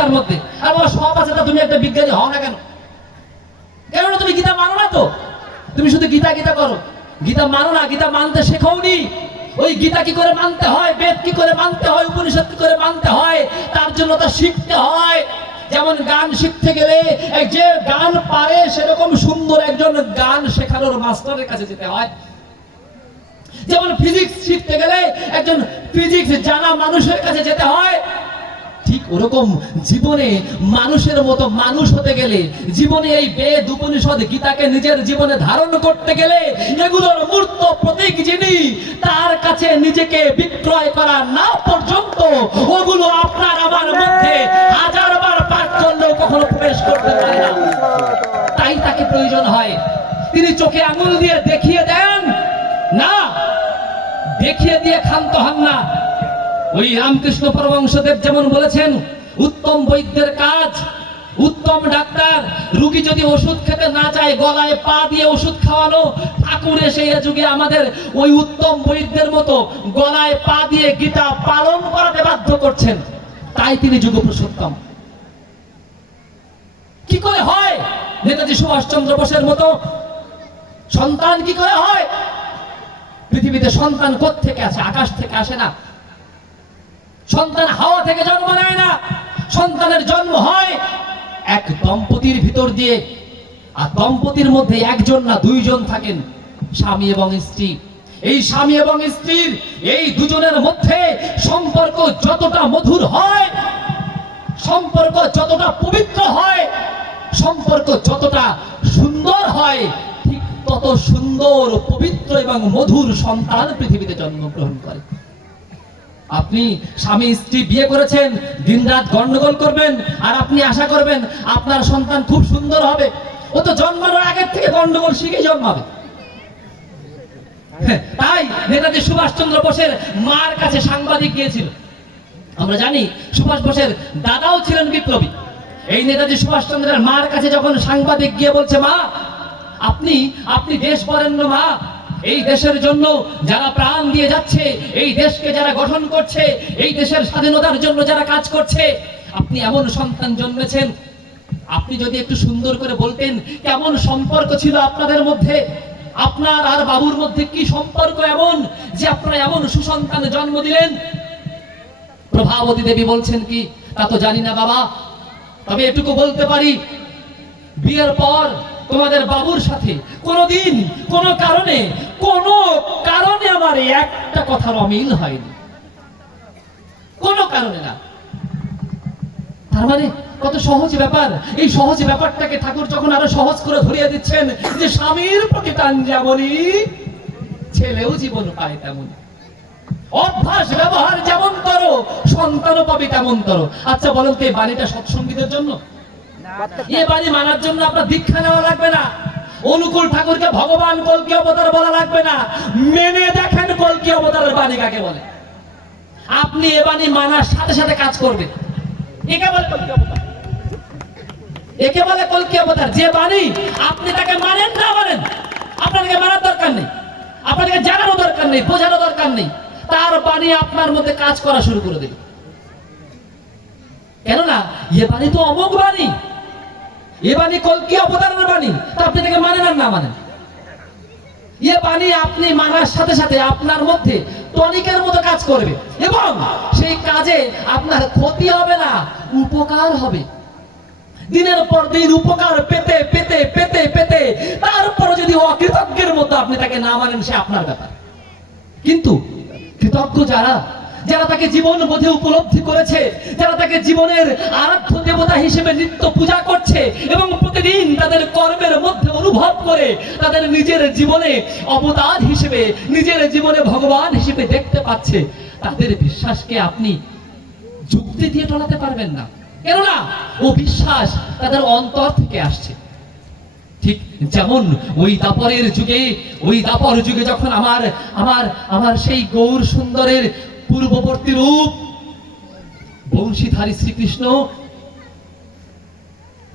গীতার মধ্যে। আর বাবা সব আছে তুমি একটা বিজ্ঞানী হও না কেন? কেননা তুমি গীতা মানো না তো? তুমি শুধু গীতা গীতা করো। গীতা মানো না, গীতা মানতে শেখাওনি ওই গীতা কি করে মানতে হয়, বেদ কি করে মানতে হয়, উপনিষদ কি করে মানতে হয়, তার জন্য তা শিখতে হয়। যেমন গান শিখতে গেলে যে গান পারে, সেরকম সুন্দর একজন গান শেখানোর মাস্টারের কাছে যেতে হয়। যেমন ফিজিক্স শিখতে গেলে একজন ফিজিক্স জানা মানুষের কাছে যেতে হয় ঠিক ওরকম জীবনে মানুষের মতো মানুষ হতে গেলে, জীবনে এই বেদ উপনিষদ গীতাকে নিজের জীবনে ধারণ করতে গেলে, এগুলোর মূর্ত প্রতীক যিনি, তার কাছে নিজেকে বিক্রয় করা না পর্যন্ত, ওগুলো আপনার আমার মধ্যে হাজার বার পাঠ কখনো প্রবেশ করতে পারে না। তাই তাকে প্রয়োজন হয়। তিনি চোখে আঙুল দিয়ে দেখিয়ে দেন, না, দেখিয়ে দিয়ে ক্ষান্ত হন না। ওই রামকৃষ্ণ পরমংশদেব যেমন বলেছেন, উত্তম বৈদ্যের কাজ, উত্তম ডাক্তার, রুগী যদি ওষুধ খেতে না চায়, গলায় পা দিয়ে ওষুধ খাওয়ানো, ঠাকুর এসে এ যুগে আমাদের ওই উত্তম বৈদ্যের মতো গলায় পা দিয়ে গীতা পালন করাতে বাধ্য করছেন। তাই তিনি যুগ পুরুষোত্তম কি করে হয়? নেতাজি সুভাষচন্দ্র বোসের মতো সন্তান কি করে হয়? পৃথিবীতে সন্তান থেকে আসে আকাশ থেকে আসে না। সন্তান হাওয়া থেকে জন্ম নেয় না। সন্তানের জন্ম হয় এক দম্পতির ভিতর দিয়ে। আর দম্পতির মধ্যে একজন না দুইজন থাকেন, স্বামী এবং স্ত্রী। এই স্বামী এবং স্ত্রীর এই দুজনের মধ্যে সম্পর্ক যতটা মধুর হয়, সম্পর্ক যতটা পবিত্র হয়, সম্পর্ক যতটা সুন্দর হয়, ঠিক তত সুন্দর, পবিত্র এবং মধুর সন্তান পৃথিবীতে জন্মগ্রহণ করে। আপনি স্বামী স্ত্রী বিয়ে করেছেন দিনরাত গন্ডগোল করবেন আর আপনি আশা করবেন আপনার সন্তান খুব সুন্দর হবে। ও তো জন্মানোর আগের থেকে গন্ডগোল শিখে জন্মাবে। হ্যাঁ, তাই নেতাজি সুভাষচন্দ্র বোসের মার কাছে সাংবাদিক গিয়েছিল। আমরা জানি সুভাষ বোসের দাদাও ছিলেন বিপ্লবী। এই নেতাজি সুভাষচন্দ্রের মার কাছে যখন সাংবাদিক গিয়ে বলছে মা আপনি আপনি দেশ বরেণ্য মা এই দেশের জন্য যারা প্রাণ দিয়ে যাচ্ছে, এই দেশকে যারা গঠন করছে, এই দেশের স্বাধীনতার জন্য যারা কাজ করছে, আপনি এমন সন্তান জন্মেছেন, আপনি যদি একটু সুন্দর করে বলতেন কেমন সম্পর্ক ছিল আপনাদের মধ্যে? আপনার আর বাবুর মধ্যে কি সম্পর্ক এমন যে আপনারা এমন সুসন্তান জন্ম দিলেন? প্রভাবতী দেবী বলছেন কি, তা তো জানি না বাবা, তবে এটুকু বলতে পারি, বিয়ের পর তোমাদের বাবুর সাথে কোনোদিন কোনো কারণে কোনো কারণে আমার একটা কথার অমিল হয়নি? কোনো কারণে না। তার মানে কত সহজ ব্যাপার। এই সহজ ব্যাপারটাকে ঠাকুর যখন আরও সহজ করে ধরিয়ে দিচ্ছেন যে স্বামীর প্রতি টান যেমনই ছেলেও জীবন পায় তেমনই অভ্যাস ব্যবহার যেমন করো সন্তানও পাবে তেমন করো। আচ্ছা বলুন তো এই বাণীটা সৎসঙ্গীদের জন্য? এ বাণী মানার জন্য আপনার দীক্ষা নেওয়া লাগবে না। অনুকূল ঠাকুরকে ভগবান কলকি অবতার বলা লাগবে না। মেনে দেখেন কলকি অবতারের বাণী কাকে বলে। আপনি এ বাণী মানার সাথে সাথে কাজ করবে একে বলে কলকি অবতার। একে বলে কলকি অবতার। যে বাণী আপনি তাকে মানেন না মানেন, আপনাকে মানার দরকার নেই। আপনাকে জানানো দরকার নেই বোঝানো দরকার নেই। তার বাণী আপনার মধ্যে কাজ করা শুরু করে দেবে কেননা, এ বাণী তো অমোঘ বাণী। এ বাণী বাণী? তা আপনি তাকে মানেন আর না মানেন? এ বাণী আপনি মানার সাথে সাথে আপনার মধ্যে টনিকের মতো কাজ করবে। এবং সেই কাজে আপনার ক্ষতি হবে না, উপকার হবে। দিনের পর দিন উপকার পেতে পেতে পেতে পেতে, তারপরে যদি অকৃতজ্ঞের মতো আপনি তাকে না মানেন, সে আপনার ব্যাপার। কিন্তু কৃতজ্ঞ যারা যারা তাকে জীবন বোধে উপলব্ধি করেছে, যারা তাকে জীবনের আরাধ্য দেবতা হিসেবে নিত্য পূজা করছে এবং প্রতিদিন তাদের কর্মের মধ্যে অনুভব করে তাদের নিজের জীবনে অবতার হিসেবে, নিজের জীবনে ভগবান হিসেবে দেখতে পাচ্ছে, তাদের বিশ্বাসকে আপনি যুক্তি দিয়ে টলাতে পারবেন না। কেননা, ও বিশ্বাস তাদের অন্তর থেকে আসছে। ঠিক যেমন ওই দাপরের যুগে, ওই দাপর যুগে যখন আমার আমার আমার সেই গৌর সুন্দরের পূর্ববর্তী রূপ। বংশীধারী শ্রীকৃষ্ণ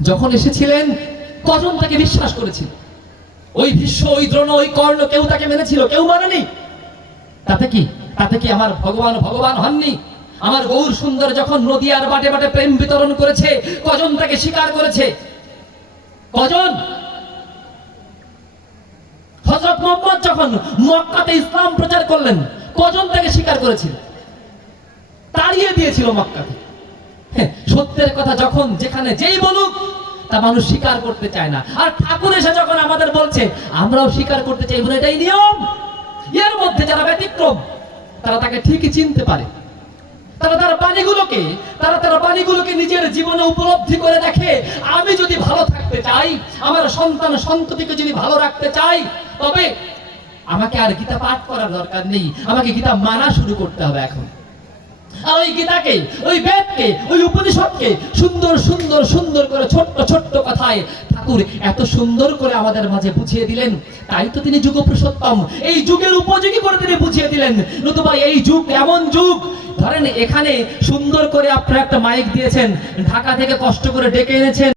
যখন এসেছিলেন কজন তাকে বিশ্বাস করেছিল। ওই ভীষ্ম, ওই দ্রোণ, ওই কর্ণ কেউ তাকে মেনেছিল, কেউ মানেনি। তাতে কি? তাতে কি আমার ভগবান ভগবান হননি? আমার গৌর সুন্দর যখন নদিয়ার বাটে বাটে প্রেম বিতরণ করেছে, কজন তাকে স্বীকার করেছে? কজন? হজরত মোহাম্মদ যখন মক্কাতে ইসলাম প্রচার করলেন, কজন তাকে স্বীকার করেছিল? তাড়িয়ে দিয়েছিল মক্কাতে হ্যাঁ, সত্যের কথা যখন যেখানে যেই বলুক তা মানুষ স্বীকার করতে চায় না। আর ঠাকুর এসে যখন আমাদের বলছে আমরাও স্বীকার করতে চাই বলে এটাই নিয়ম। এর মধ্যে যারা ব্যতিক্রম তারা তাকে ঠিকই চিনতে পারে। তারা তার বাণীগুলোকে তারা তার বাণীগুলোকে নিজের জীবনে উপলব্ধি করে দেখে আমি যদি ভালো থাকতে চাই আমার সন্তান সন্ততিকে যদি ভালো রাখতে চাই তবে আমাকে আর গীতা পাঠ করার দরকার নেই। আমাকে গীতা মানা শুরু করতে হবে এখন। আর ওই গীতাকে, ওই বেদকে, ওই উপনিষদকে সুন্দর সুন্দর সুন্দর করে ছোট্ট ছোট্ট কথায় ঠাকুর এত সুন্দর করে আমাদের মাঝে বুঝিয়ে দিলেন। তাই তো তিনি যুগ পুরুষোত্তম এই যুগের উপযোগী করে তিনি বুঝিয়ে দিলেন। নতুবা এই যুগ এমন যুগ, ধরেন এখানে সুন্দর করে আপনারা একটা মাইক দিয়েছেন, ঢাকা থেকে কষ্ট করে ডেকে এনেছেন।